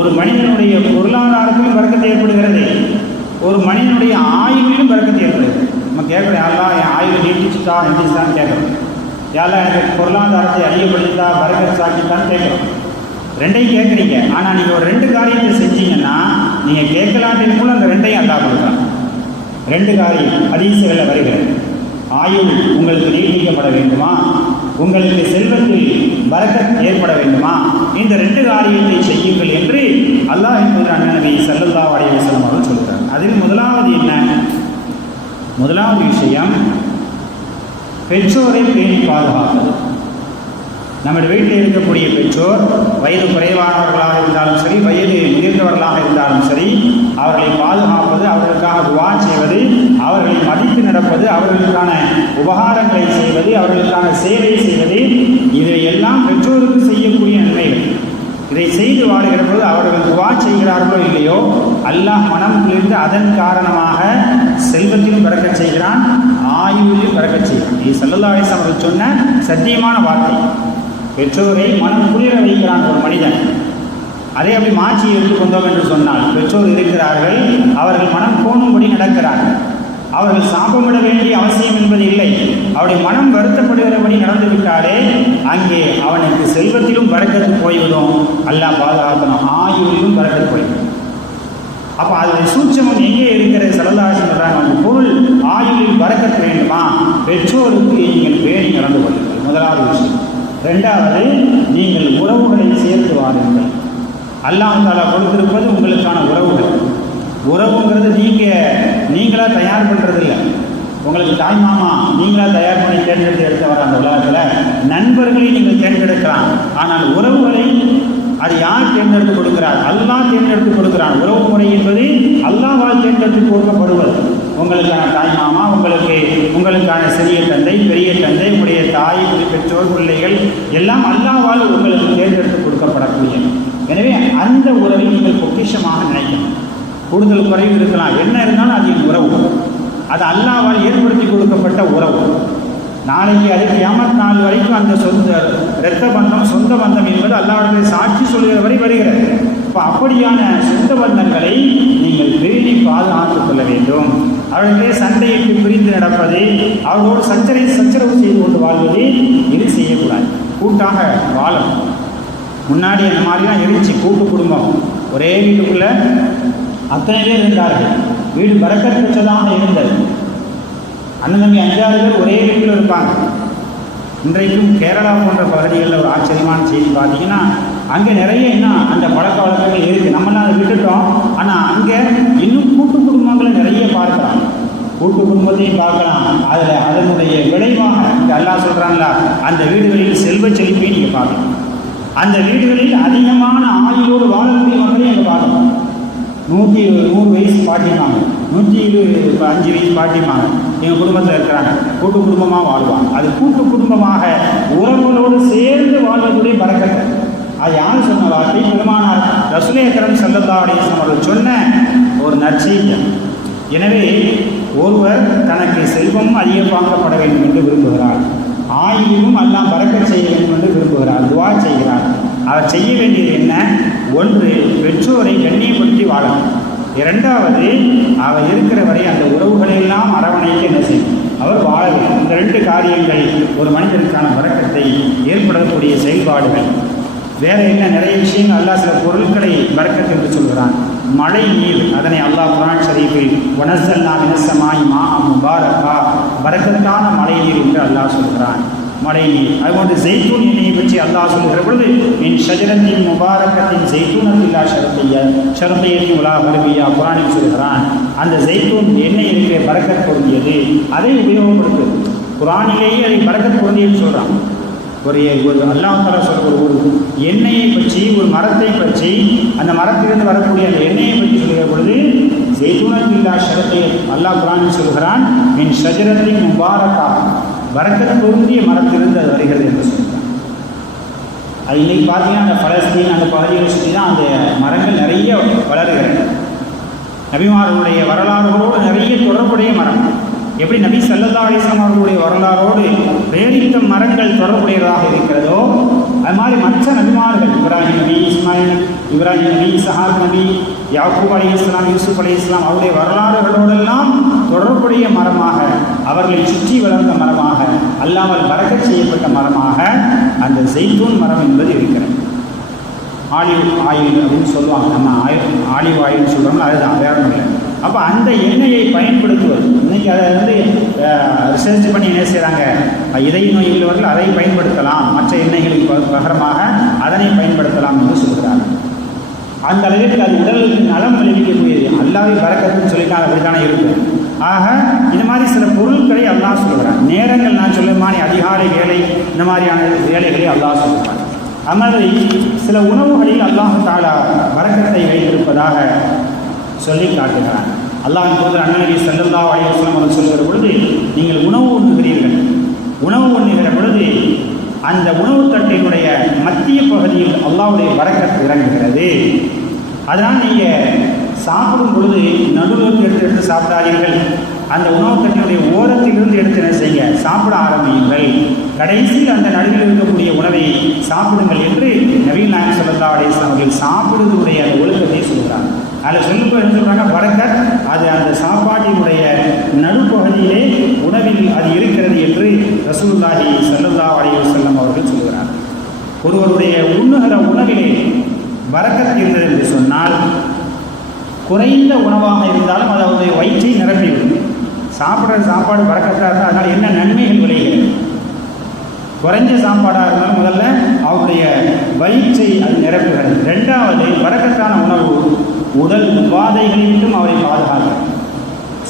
ஒரு மனிதனுடைய பொருளாதாரத்திலும் பரக்கத்தை ஏற்படுகிறது, ஒரு மனிதனுடைய ஆயுளிலும் பரக்கத்தை ஏற்படுகிறது. நம்ம கேட்குறோம், யாரெல்லாம் என் ஆயுளை நீட்டிச்சுட்டான்னு கேட்குறோம். யாரெல்லாம் எனக்கு பொருளாதாரத்தை அதிகப்படுத்திட்டா, பரக்கத் சாக்கிட்டான்னு கேட்குறோம். 2ஐயும் கேட்குறீங்க. ஆனால் நீங்கள் ஒரு 2 காரியத்தை செஞ்சீங்கன்னா நீங்கள் கேட்கலாட்டின் மூலம் அந்த 2ஐயும் அல்லாஹ் கொடுக்கலாம். 2 காரியம் ஹதீஸ்களில் வருகிறது. ஆயுள் உங்களுக்கு நீட்டிக்கப்பட வேண்டுமா, உங்களுக்கு செல்வத்தில் பரக்கத் ஏற்பட வேண்டுமா, இந்த 2 காரியத்தை செய்யுங்கள் என்று அல்லாஹ்வின் நபி ஸல்லல்லாஹு அலைஹி வஸல்லம் அவர்கள் சொல்கிறார். அதில் முதலாவது என்ன? முதலாவது விஷயம் பெற்றோரை பேணி பாதுகாப்பது. நம்முடைய வீட்டில் இருக்கக்கூடிய பெற்றோர் வயது குறைவானவர்களாக இருந்தாலும் சரி, வயது முதிர்ந்தவர்களாக இருந்தாலும் சரி, அவர்களை பாதுகாப்பது, அவர்களுக்காக துஆ செய்வது, அவர்களை மதித்து நடப்பது, அவர்களுக்கான உபகாரங்களை செய்வது, அவர்களுக்கான சேவை செய்வது, இதையெல்லாம் பெற்றோருக்கு செய்யக்கூடிய நன்மைகள். இதை செய்து வாழுகிற போது அவர்கள் துஆ செய்கிறார்களோ இல்லையோ, அல்லாஹ் மனம் குளிர்ந்து அதன் காரணமாக செல்வத்திலும் பரக்கத் செய்கிறான், ஆயுளிலும் பரக்கத் செய்கிறான். இது ஸல்லல்லாஹு அலைஹி வஸல்லம் அவர்கள் சொன்ன சத்தியமான வார்த்தை. பெற்றோரை மனம் குளிர வைக்கிறான் ஒரு மனிதன். அதை அப்படி மாற்றி எடுத்துக்கொண்டோம் என்று சொன்னால், பெற்றோர் இருக்கிறார்கள், அவர்கள் மனம் கோணும்படி நடக்கிறார்கள், அவர்கள் சாபமிட வேண்டிய அவசியம் என்பது இல்லை. அவருடைய மனம் வருத்தப்படுகிறபடி நடந்து விட்டாலே அங்கே அவனுக்கு செல்வத்திலும் பரக்கத்து போய்விடும், அல்லாஹ் பாதுகாக்கணும், ஆயுளிலும் பரக்கத்து போய்விடும். அப்போ அதனுடைய சூட்சமம் எங்கே இருக்கிறது? ஸல்லல்லாஹு அலைஹி வஸல்லம் சொல்கிறாங்க, அந்த பொருள் ஆயுளில் பரக்கத் வேண்டுமா, பெற்றோருக்கு நீங்கள் பேணி நடந்து கொள்ளுங்கள். முதலாவது விஷயம். 2வது, நீங்கள் உறவுகளை சேர்த்து வாருங்கள். அல்லாஹ் தஆலா கொடுத்திருப்பது உங்களுக்கான உறவுகள். உறவுங்கிறது நீங்களாக தயார் பண்ணுறது இல்லை. உங்களுக்கு தாய் மாமா நீங்களா தயார் பண்ணி தேர்ந்தெடுத்து எடுத்தவர் அந்த உலகத்தில். நண்பர்களை நீங்கள் தேர்ந்தெடுக்கலாம், ஆனால் உறவுகளை அது யார் தேர்ந்தெடுத்து கொடுக்கிறார்? அல்லாஹ் தேர்ந்தெடுத்து கொடுக்கிறான். உறவு முறை என்பது அல்லாஹ்வால் தேர்ந்தெடுத்து கொடுக்கப்படுவது. உங்களுக்கான தாய் மாமா, உங்களுக்கான சிறிய தந்தை, பெரிய தந்தை, உங்களுடைய தாய், பெற்றோர், பிள்ளைகள் எல்லாம் அல்லாஹ்வால் உங்களுக்கு தேர்ந்தெடுத்து கொடுக்கப்படக்கூடிய. எனவே அந்த உறவை நீங்கள் பொக்கிஷமாக நினைக்கணும். கூடுதல் குறைவு இருக்கலாம், என்ன இருந்தாலும் அது என் உறவு, அது அல்லாஹ்வால் ஏற்படுத்தி கொடுக்கப்பட்ட உறவு. நாளைக்கு அது கியாமத் நாள் வரைக்கும் அந்த இரத்த பந்தம், சொந்த பந்தம் என்பது அல்லாஹ்விடத்தில் சாட்சி சொல்கிற வரை வருகிறது. இப்போ அப்படியான சொந்த பந்தங்களை நீங்கள் பேணி பாதுகாத்துக் கொள்ள வேண்டும். அவர்களே சண்டையிட்டு பிரிந்து நடப்பது, அவர்களோடு சச்சரவு செய்து கொண்டு வாழ்வது, இது செய்யக்கூடாது. கூட்டாக வாழணும். முன்னாடி அந்த மாதிரிலாம் இருந்துச்சு கூட்டு குடும்பம். ஒரே வீட்டுக்குள்ளே அத்தனை பேர் இருந்தார்கள். வீடு பரக்கத் பெற்றதாக இருந்தது. அண்ணன் தம்பி 5-6 பேர் ஒரே வீட்டில் இருப்பாங்க. இன்றைக்கும் கேரளா போன்ற பகுதிகளில் ஒரு ஆச்சரியமான செய்தி பார்த்தீங்கன்னா, அங்கே நிறைய இன்னும் அந்த பழக்க வழக்கங்கள் இருக்குது. நம்மளாம் அதை விட்டுட்டோம். ஆனால் அங்கே இன்னும் கூட்டு குடும்பங்களை நிறைய பார்க்கலாம். கூட்டு குடும்பத்தையும் பார்க்கலாம். அதனுடைய விளைவாக இங்கே அல்லாஹ் சொல்கிறாங்களா, அந்த வீடுகளில் செல்வ செழிப்பை நீங்கள் பார்க்கலாம். அந்த வீடுகளில் அதிகமான ஆயுளோடு வாழக்கூடிய மக்களையும் அங்கே பார்க்கலாம். 100 வயசு பாட்டிமாங்க, 125 வயசு பாட்டிமாங்க எங்கள் குடும்பத்தில் இருக்கிறாங்க. கூட்டு குடும்பமாக வாழ்வாங்க. அது கூட்டு குடும்பமாக உறவுகளோடு சேர்ந்து வாழ்வதுடைய பரக்கத்தை. அது யார் சொன்ன வார்த்தை? பெருமானார் ரசூலுல்லாஹி ஸல்லல்லாஹு அலைஹி வஸல்லம் அவர்கள் சொன்ன ஒரு நற்செய்தி. எனவே ஒருவர் தனக்கு செல்வமும் அதிகமாக்கப்பட வேண்டும் என்று விரும்புகிறார், ஆயுளும் எல்லாம் பரக்கத் செய்ய வேண்டும் என்று விரும்புகிறார், துஆ செய்கிறார். அவர் செய்ய வேண்டியது என்ன? 1, பெற்றோரை கண்ணியப்படுத்தி வாழணும். 2வது, அவர் இருக்கிற வரை அந்த உறவுகளெல்லாம் அரவணைக்க என்ன செய்யும்? அவர் வாழ வேண்டும். இந்த 2 காரியங்கள் ஒரு மனிதனுக்கான பரக்கத்தை ஏற்படக்கூடிய செயல்பாடுகள். வேற என்ன? நிறைய விஷயங்கள். அல்லாஹ் சில பொருட்களை பரக்கத் என்று சொல்கிறான். மழை நீர், அதனை அல்லாஹ் குர்ஆன் ஷரீஃபில் வனஸல்னா மினஸ்ஸமாஇ மாஅன் முபாரக்கா, பரக்கத்தான மழை நீர் என்று அல்லாஹ் சொல்கிறான். மழை நீர். அதுபோன்று ஜெய்தூன் எண்ணெயை பற்றி அல்லாஹ் சொல்கிற பொழுது, என் ஷஜரத்தின் முபாரக்கத்தின் ஜெய்தூனத்தில்லா ஷரத்தையத்தின் உலா வருவியா குர்ஆனில் சொல்கிறான். அந்த ஜெய்தூன் எண்ணெய் இருக்கிற பரக்கத் பொருந்தியது, அதை உபயோகப்படுத்து. குர்ஆனிலேயே அதை பரக்கத் பொருந்தியன்னு சொல்கிறான். ஒரு அல்லாஹ் தஆலா சொல்கிற ஒரு எண்ணெயை பற்றி, ஒரு மரத்தை பற்றி, அந்த மரத்திலிருந்து வரக்கூடிய அந்த எண்ணெயை பற்றி சொல்கிற பொழுது, ஜெய்தூனத்தில்லா ஷரத்தை அல்லாஹ் குர்ஆனில் சொல்கிறான், என் ஷஜரத்தின் முபாரக்கா, பரக்கத் பொருந்திய மரத்திலிருந்து அது வருகிறது என்று சொல்கிறான். அது இன்னைக்கு பார்த்தீங்கன்னா அந்த பலஸ்தீன் அந்த பகுதிகளை சுற்றி தான் அந்த மரங்கள் நிறைய வளருகிறது. நபிமார்களுடைய வரலாறுகளோடு நிறைய தொடர்புடைய மரம். எப்படி நபி ஸல்லல்லாஹு அலைஹி வஸல்லம் அவர்களுடைய வரலாறோடு பேரித்த மரங்கள் தொடர்புடையதாக இருக்கிறதோ, அது மாதிரி மற்ற நபிமார்கள், இப்ராஹிம் நபி, இஸ்மாயில், இப்ராஹிம் நபி, இஸ்ஹாக் நபி, யாக்கூப் அலைஹிஸ்ஸலாம், யூசுப் அலைஹிஸ்ஸலாம் அவருடைய வரலாறுகளோடெல்லாம் தொடர்புடைய மரமாக, அவர்களை சுற்றி வளர்ந்த மரமாக, அல்லாமல் பரக்கத் செய்யப்பட்ட மரமாக அந்த ஜெய்தூன் மரம் என்பது இருக்கிறது. ஆலிவ் ஆயில் அப்படின்னு சொல்லுவாங்க. நம்ம ஆலிவ் ஆயில்னு சொல்கிறோம்னா அதுதான், வேற இல்லை. அப்போ அந்த எண்ணெயை பயன்படுத்துவது, இன்றைக்கி அதை ரிசர்ச் பண்ணி என்ன செய்கிறாங்க, இதய நோய் உள்ளவர்கள் அதை பயன்படுத்தலாம், மற்ற எண்ணெய்களுக்கு பகரமாக அதனை பயன்படுத்தலாம் என்று சொல்கிறாங்க. அந்த அளவிற்கு அது உடலுக்கு நலம் விளைவிக்கக்கூடியது. அல்லாஹ்வை பரக்கத்துன்னு சொல்லிட்டாங்க, அப்படித்தானே இருக்குது. ஆக இந்த மாதிரி சில பொருட்களை அல்லாஹ் சொல்கிறான். நேரங்கள் நான் சொல்ல மாதிரி அதிகாலை வேலை, இந்த மாதிரியான வேலைகளை அல்லாஹ் சொல்கிறான். அது மாதிரி சில உணவுகளில் அல்லாஹ் தஆலா பரக்கத்தை வைத்திருப்பதாக சொல்லி காட்டுகிறான். அல்லாஹ் அண்ணன் நபி ஸல்லல்லாஹு அலைஹி வஸல்லம் அவர்கள் சொல்கிற பொழுது, நீங்கள் உணவு உண்ணுகிறீர்கள், உணவு உண்ணுகிற பொழுது அந்த உணவு தட்டினுடைய மத்திய பகுதியில் அல்லாஹ்வுடைய பரக்கத் இறங்குகிறது. அதனால் நீங்கள் சாப்பிடும் பொழுது நடுவில் எடுத்து சாப்பிடாதீர்கள். அந்த உணவு தட்டினுடைய ஓரத்திலிருந்து எடுத்து என்ன செய்ய, சாப்பிட ஆரம்பியுங்கள். கடைசியில் அந்த நடுவில் இருக்கக்கூடிய உணவை சாப்பிடுங்கள் என்று நபிகள் நாயகம் ஸல்லல்லாஹு அலைஹி வஸல்லம் அவர்கள் சாப்பிடுவதுடைய அந்த ஒழுக்கத்தை சொல்கிறாங்க. அதில் சொல்லும்போது என்ன சொல்கிறாங்க, பரக்கத் அது அந்த சாப்பாட்டினுடைய நடுப்பகுதியிலே உணவில் அது இருக்கிறது என்று ரசூலுல்லாஹி ஸல்லல்லாஹு அலைஹி வஸல்லம் அவர்கள் சொல்கிறார். ஒருவருடைய உண்ணுகிற உணவிலே பரக்கத் இருந்தது என்று சொன்னால், குறைந்த உணவாக இருந்தாலும் அது அவருடைய வயிற்றை நிரப்பிவிடும். சாப்பிட்ற சாப்பாடு பரக்கத்தாக இருந்தால் அதனால் என்ன நன்மைகள் விளைகிறது? குறைஞ்ச சாப்பாடாக இருந்தாலும் முதல்ல அவருடைய வயிற்றை அது நிரப்புகிறது. 2வது, பரக்கத்தான உணவு உடல் உபாதைகளிலும் அவரை பாதுகாக்கும்.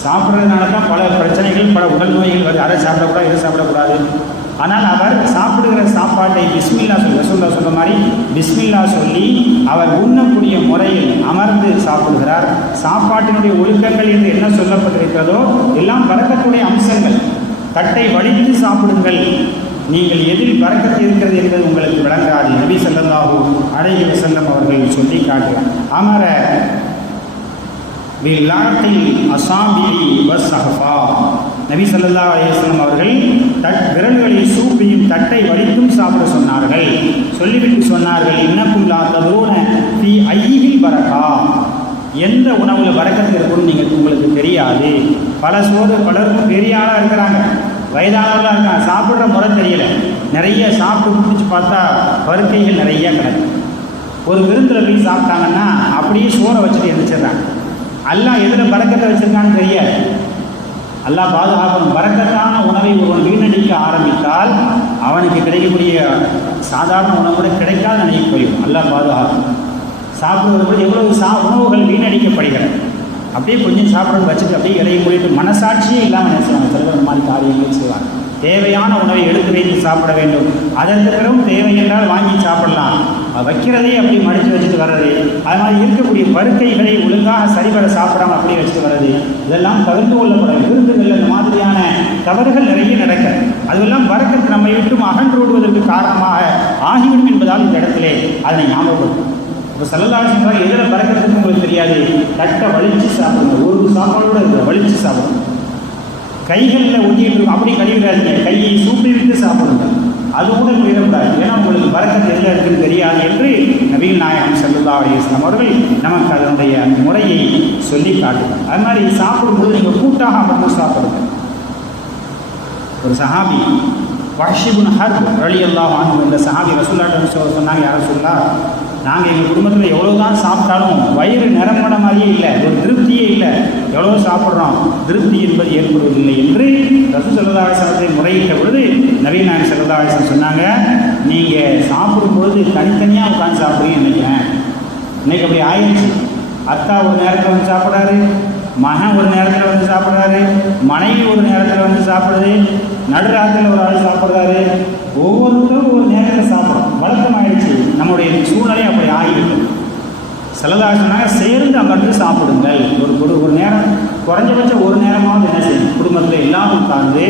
சாப்பிட்றதுனால தான் பல பிரச்சனைகள், பல உடல் நோய்கள் வருது. அதை சாப்பிடக்கூடாது, இதை சாப்பிடக்கூடாது. ஆனால் அவர் சாப்பிடுகிற சாப்பாட்டை பிஸ்மில்லா சொல்லி, ரசூலுல்லாஹ் சொல்ற மாதிரி பிஸ்மில்லா சொல்லி அவர் உண்ணக்கூடிய முறையில் அமர்ந்து சாப்பிடுகிறார். சாப்பாட்டினுடைய ஒழுக்கங்கள் என்று என்ன சொல்லப்பட்டிருக்கிறதோ எல்லாம் பரக்கத்துடைய அம்சங்கள். தட்டை வலித்து சாப்பிடுங்கள், நீங்கள் எதில் பரக்கத்து இருக்கிறது என்பது உங்களுக்கு விளங்காது. நபி ஸல்லல்லாஹு அலைஹி வஸல்லம் அவர்கள் சொல்லி காட்டுகிறார். அமர பில்லாத்தில் அசாபிரி வஸ்ஸஹஃபா. நபி ஸல்லல்லாஹு அலைஹி வஸல்லம் அவர்கள் விரல்களில் சூப்பியும் தட்டை வலித்தும் சாப்பிட சொன்னார்கள். சொல்லிவிட்டு சொன்னார்கள், இன்னக்கும் லா ததுரூன ஃபீ ஐயில் பரக்கா. எந்த உணவுல பரக்கத்து இருக்குன்னு நீங்கள் உங்களுக்கு தெரியாது. பலருக்கும் பெரிய ஆளாக இருக்கிறாங்க, வயதானவர்களாக இருக்காங்க, சாப்பிட்ற முறை தெரியல. நிறைய சாப்பிட்டு முடிச்சு பார்த்தா பருக்கைகள் நிறைய கிடக்கு. ஒரு விருந்தில் போய் சாப்பிட்டாங்கன்னா அப்படியே சோறை வச்சுட்டு எழுந்திரிச்சிடுறாங்க. அல்லாஹ் எதில் பரக்கத்தை வச்சிருக்கான்னு தெரியாது. அல்லாஹ் பாதுகாக்கணும். பரக்கத்தான உணவை ஒருவன் வீணடிக்க ஆரம்பித்தால் அவனுக்கு கிடைக்கக்கூடிய சாதாரண உணவு கிடைக்காத நினைவு போயிடும். அல்லாஹ் பாதுகாக்கணும். சாப்பிடுவது கூட எவ்வளவு உணவுகள் வீணடிக்கப்படுகிறது. அப்படியே கொஞ்சம் சாப்பிட்றது வச்சுட்டு அப்படியே இடையே போயிட்டு மனசாட்சியே இல்லாமல் நினைச்சாங்க. சிலர் இந்த மாதிரி காரியங்கள் செய்வாங்க. தேவையான உணவை எடுத்து வைத்து சாப்பிட வேண்டும். அதற்கு பிறகும் தேவை என்றால் வாங்கி சாப்பிடலாம். வைக்கிறதே அப்படி மடித்து வச்சுட்டு வர்றது, அது மாதிரி இருக்கக்கூடிய பருக்கைகளை ஒழுங்காக சரிவர சாப்பிடாமல் அப்படியே வச்சுட்டு வர்றது, இதெல்லாம் தவிர்த்து கொள்ளப்படும். விருந்துகள் இந்த மாதிரியான தவறுகள் நிறைய நடக்க, அதுவெல்லாம் பரக்கத்து நம்மை விட்டும் அகன்று விடுவதற்கு காரணமாக ஆகிவிடும் என்பதால் இந்த இடத்திலே அதனை ஞாபகப்படுத்தும். இப்போ ஸல்லல்லாஹு அலைஹி வஸல்லம் எதில் பரக்கத்துக்கு உங்களுக்கு தெரியாது. தட்டை வலிச்சு சாப்பிடுங்க. ஒரு சாப்பாடோடு இருக்கிற வலிச்சு சாப்பிடுங்க. கைகளில் ஒட்டிட்டு இருக்கும் அப்படி கழுவிடாதீங்க. கையை சூப்பி விட்டு சாப்பிடுங்க. அது கூட போயிடக்கூடாது. ஏன்னா உங்களுக்கு பரக்கத்து எதில் இருக்குன்னு தெரியாது என்று நபிகள் நாயகம் ஸல்லல்லாஹு அலைஹி வஸல்லம் அவர்கள் நமக்கு அதனுடைய முறையை சொல்லி காட்டுவாங்க. அது மாதிரி சாப்பிடும்போது நீங்கள் கூட்டாக அமர்ந்து சாப்பிடுங்க. ஒரு சஹாபி வஹ்ஷி இப்னு ஹர்ப் ரலியல்லாஹு அன்ஹு என்ற சஹாபி ரசூலுல்லாஹி சொன்னாங்க, யார சொல்லலாம், நாங்கள் எங்கள் குடும்பத்தில் எவ்வளோ தான் சாப்பிட்டாலும் வயிறு நிரம்பன மாதிரியே இல்லை, ஒரு திருப்தியே இல்லை. எவ்வளோ சாப்பிட்றோம், திருப்தி என்பது ஏற்படுவதில்லை என்று ரசூல் ஸல்லல்லாஹு அலைஹி வஸல்லம் முறையிட்ட பொழுது நபிகள் நாயகம் ஸல்லல்லாஹு அலைஹி வஸல்லம் சொன்னாங்க, நீங்கள் சாப்பிடும்போது தனித்தனியாக உட்காந்து சாப்பிடுவீங்க நினைக்கிறேன். இன்னைக்கு அப்படி ஆயிடுச்சு. அத்தா ஒரு நேரத்தில் வந்து சாப்பிட்றாரு, மகன் ஒரு நேரத்தில் வந்து சாப்பிட்றாரு, மனைவி ஒரு நேரத்தில் வந்து சாப்பிடுது, நடுராத்திரில் ஒரு ஆள் சாப்பிட்றாரு. ஒவ்வொருத்தரும் ஒரு நேரத்தில் சாப்பிடும். வழக்கமாயிடுச்சு. நம்முடைய சூழ்நிலை அப்படி ஆகிவிடும். ஸல்லல்லாஹு சொன்னாங்க, சேர்ந்து அமர்ந்து சாப்பிடுங்கள். ஒரு நேரம், குறைஞ்சபட்சம் ஒரு நேரமாவது என்ன செய்யும், குடும்பத்தில் எல்லாம் உட்கார்ந்து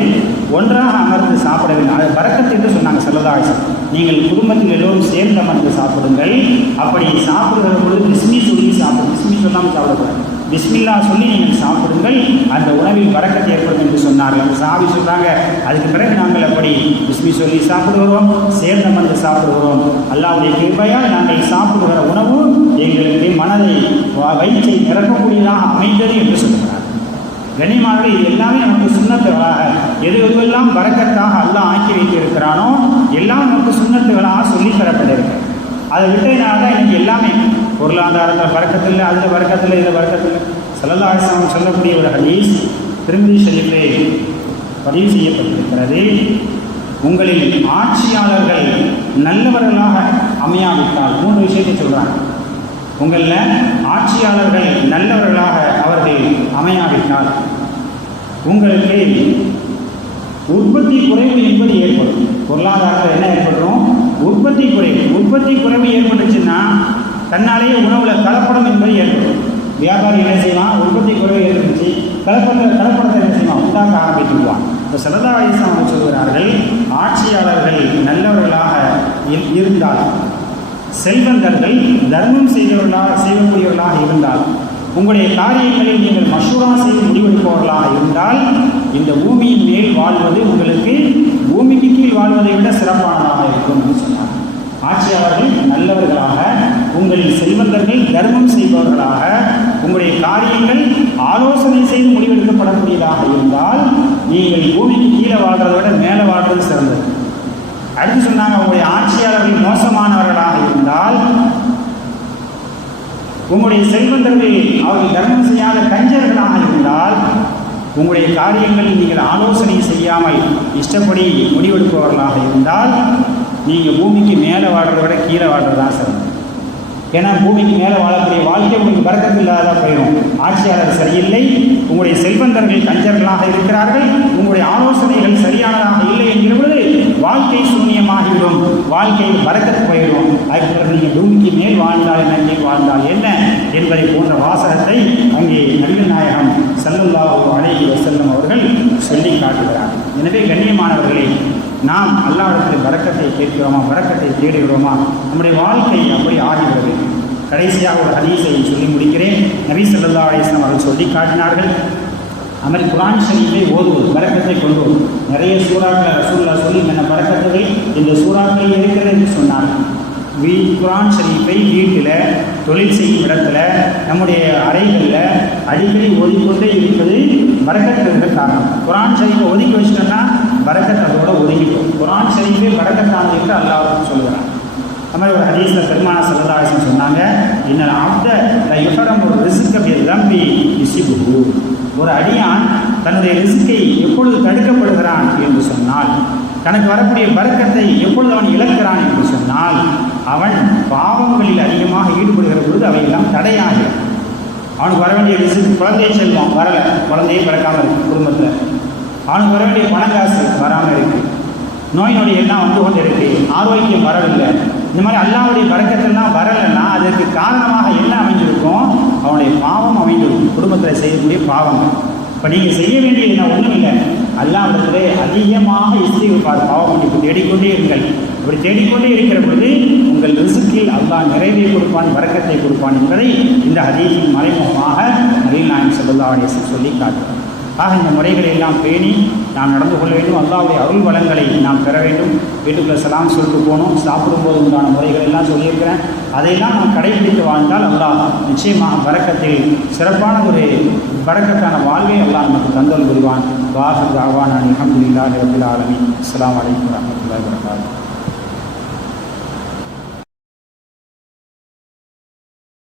ஒன்றாக அமர்ந்து சாப்பிட வேண்டும். அதை பரக்கத்து என்று சொன்னாங்க ஸல்லல்லாஹு. நீங்கள் குடும்பத்தில் எல்லோரும் சேர்ந்து அமர்ந்து சாப்பிடுங்கள். அப்படி சாப்பிடுகிற பொழுது பிஸ்மி சொல்லி சாப்பிடும். பிஸ்மி சொல்லாமல் சாப்பிடக்கூடாது. பிஸ்மில்லா சொல்லி நீங்கள் சாப்பிடுங்கள். அந்த உணவில் பரக்கத்து ஏற்படும் என்று சொன்னார்கள். அந்த சஹாபி சொல்கிறாங்க, அதுக்கு பிறகு நாங்கள் அப்படி பிஸ்மி சொல்லி சாப்பிடுகிறோம், சேர்ந்து அமர்ந்து சாப்பிடுகிறோம். அல்லாஹ்வுடைய கிருபையால் நாங்கள் சாப்பிடுகிற உணவு எங்களுக்கு மனதை வயிற்றை நிரப்பக்கூடியதாக அமைந்தது என்று சொல்கிறார். கனிமார்கள் இது எல்லாமே நமக்கு சுன்னத்துகளாக, எதுவெல்லாம் பரக்கத்தாக அல்லாஹ் ஆக்கி வைத்திருக்கிறானோ எல்லாம் நமக்கு சுன்னத்துகளாக சொல்லித் தரப்பட்டிருக்கு. அதை விட்டதுனால தான் இன்னைக்கு எல்லாமே பொருளாதாரத்தில் பரக்கத்தில், அதில் பரக்கத்தில், இதில் பரக்கத்தில். ஸல்லல்லாஹு அலைஹி வஸல்லம் சொல்லக்கூடிய ஒரு ஹதீஸ் திர்மிதி ஷரீஃபிலே பதிவு செய்யப்பட்டிருக்கிறது. உங்களில் ஆட்சியாளர்கள் நல்லவர்களாக அமையாவிட்டால், 3 விஷயத்தை சொல்கிறாங்க. உங்களில் ஆட்சியாளர்கள் நல்லவர்களாக அவர்கள் அமையாவிட்டால் உங்களுக்கு உற்பத்தி குறைவு என்பது ஏற்படும். பொருளாதாரத்தில் என்ன ஏற்படும், உற்பத்தி குறைவு. உற்பத்தி குறைவு ஏற்பட்டுச்சுன்னா தன்னாலேயே உணவில் கலப்படம் என்பது ஏற்படும். வியாபாரி என்ன செய்வான், உற்பத்தி குறைவு ஏற்பட்டுச்சு, கலப்படத்தை என்ன செய்வான், உண்டாக்க ஆரம்பித்துவான். இப்போ ஸல்லல்லாஹு அலைஹி வஸல்லம் சொல்கிறார்கள், ஆட்சியாளர்கள் நல்லவர்களாக இருந்தால், செல்வந்தர்கள் தர்மம் செய்யக்கூடியவர்களாக இருந்தால், உங்களுடைய காரியங்களில் நீங்கள் மஷூரா செய்து முடிவெடுப்பவர்களாக இருந்தால், இந்த பூமியின் மேல் வாழ்வது உங்களுக்கு பூமிக்கு கீழ் வாழ்வதை விட சிறப்பானதாக இருக்கும் என்று சொன்னார். ஆட்சியாளர்கள் நல்லவர்களாக, உங்களின் செல்வந்தர்கள் தர்மம் செய்பவர்களாக, உங்களுடைய காரியங்கள் ஆலோசனை செய்து முடிவெடுக்கப்படக்கூடியதாக இருந்தால், நீங்கள் பூமிக்கு கீழே வாழ்றதை விட மேலே வாழ்றது சிறந்தது. அடுத்து சொன்னாங்க, உங்களுடைய ஆட்சியாளர்கள் மோசமானவர்களாக இருந்தால், உங்களுடைய செல்வந்தர்கள் அவர்கள் தர்மம் செய்யாத கஞ்சர்களாக இருந்தால், உங்களுடைய காரியங்களில் நீங்கள் ஆலோசனை செய்யாமல் இஷ்டப்படி முடிவெடுப்பவர்களாக இருந்தால், நீங்கள் பூமிக்கு மேலே வாழ்றதை விட கீழே வாழ்றது தான் சிறந்தது. ஏன்னா பூமிக்கு மேலே வாழக்கூடிய வாழ்க்கை உங்களுக்கு பறக்கத்து இல்லாத போயிடும். ஆட்சியாளர் சரியில்லை, உங்களுடைய செல்வந்தர்கள் கஞ்சர்களாக இருக்கிறார்கள், உங்களுடைய ஆலோசனைகள் சரியானதாக இல்லை என்கிற பொழுது வாழ்க்கை சூன்யமாகிவிடும், வாழ்க்கையில் பறக்கத்து போயிடும். அதுக்கு நீங்கள் பூமிக்கு மேல் வாழ்ந்தால் என்ன, கீழ் வாழ்ந்தால் என்ன என்பதை போன்ற வாசகத்தை அங்கே நபிகள் நாயகம் ஸல்லல்லாஹு அலைஹி வஸல்லம் அவர்கள் சொல்லி காட்டுகிறார். எனவே கண்ணியமானவர்களே, நாம் அல்லாஹ்விடத்தில் பரக்கத்தை கேட்கிறோமா, பரக்கத்தை தேடுகிறோமா, நம்முடைய வாழ்க்கை அப்படி ஆகிறது. கடைசியாக ஒரு ஹதீஸை சொல்லி முடிக்கிறேன். நபி ஸல்லல்லாஹு அலைஹி வஸல்லம் அவர்கள் சொல்லி காட்டினார்கள், அமல் குர்ஆன் ஷரீஃபை ஓதுவது பரக்கத்தை கொண்டு வரும். நிறைய சூறாக்கள் ரசூலுல்லாஹ் சொல்லி என்ன பரக்கத்துகள் இந்த சூறாக்களில் இருக்கிறது என்று சொன்னார்கள். குர்ஆன் ஷரீஃபை வீட்டில், தொழில் செய்யும் இடத்துல, நம்முடைய அறைகளில் அடிக்கடி ஓதிக்கொண்டே இருப்பது பரக்கத்துக்கு காரணம். குர்ஆன் ஷரீஃபை ஒதுக்கி வச்சிட்டோம்னா பரக்கத் அதோட ஒதுக்கிட்டோம். குர்ஆன் ஷரீஃபை பரக்கத்தானது என்று அல்லாஹ் சொல்லுகிறான். நம்ம ஒரு ஹதீஸில் பெருமானா ஸல்லல்லாஹு அலைஹி வஸல்லம் சொன்னாங்க, இன்னல் அப்த ல யுஹரமு ரிஸ்க பிதம்பி யுஸிபுஹு. ஒரு அடியான் தன்னுடைய ரிஸ்கை எப்பொழுது தடுக்கப்படுகிறான் என்று சொன்னால், தனக்கு வரக்கூடிய பரக்கத்தை எப்பொழுது அவன் இழக்கிறான் என்று சொன்னால், அவன் பாவங்களில் அதிகமாக ஈடுபடுகிற பொழுது அவையெல்லாம் தடையாகிறது. அவனுக்கு வர வேண்டிய ரிஸ்க், குழந்தை செல்வம் வரலை, குழந்தையை பிறக்காமல் இருக்குது குடும்பத்தில், அவனுக்கு வர வேண்டிய பணக்காசு வராமல் இருக்குது, நோய் நொடி எல்லாம் வந்து கொண்டு இருக்கு, ஆரோக்கியம் வரவில்லை. இந்த மாதிரி அல்லாஹ்வுடைய பரக்கத்தெல்லாம் வரலைன்னா அதற்கு காரணமாக என்ன அமைஞ்சிருக்கும், அவனுடைய பாவம் அமைந்திருக்கும், குடும்பத்தில் செய்யக்கூடிய பாவங்கள். இப்போ நீங்கள் செய்ய வேண்டியது என்ன, ஒன்றும் இல்லை, அல்லாஹ்விடத்திலே அதிகமாக இஸ்திக்ஃபார், பாவ மன்னிப்பு தேடிக்கொண்டே இருங்கள். அப்படி தேடிக்கொண்டே இருக்கிற பொழுது உங்கள் ரிஸ்கில் அல்லாஹ் நிறைவை கொடுப்பான், பரக்கத்தை கொடுப்பான் என்பதை இந்த ஹதீஸின் மறைமுகமாக நபிகள் நாயகம் ஸல்லல்லாஹு அலைஹி வஸல்லம் சொல்லி காட்டுகிறார். ஆக இந்த முறைகளை எல்லாம் பேணி நாம் நடந்து கொள்ள வேண்டும். அல்லாஹ்வுடைய அருள் வளங்களை நாம் பெற வேண்டும். வீட்டுக்குள்ளே சலாம் சொல்லிட்டு போகணும், சாப்பிடும்போது உண்டான முறைகள் எல்லாம் சொல்லியிருக்கிறேன். அதையெல்லாம் நாம் கடைபிடித்து வாழ்ந்தால் அல்லாஹ் நிச்சயமாக பரக்கத்தில் சிறப்பான ஒரு பரக்கத்தான வாழ்வை அல்லாஹ் நமக்கு தந்தல் புரிவான். வாஹிர் தாவானா அல்ஹம்துலில்லாஹி ரப்பில் ஆலமீன். அஸ்ஸலாமு அலைக்கும் வரஹ்மத்துல்லாஹி வபரகாத்துஹு.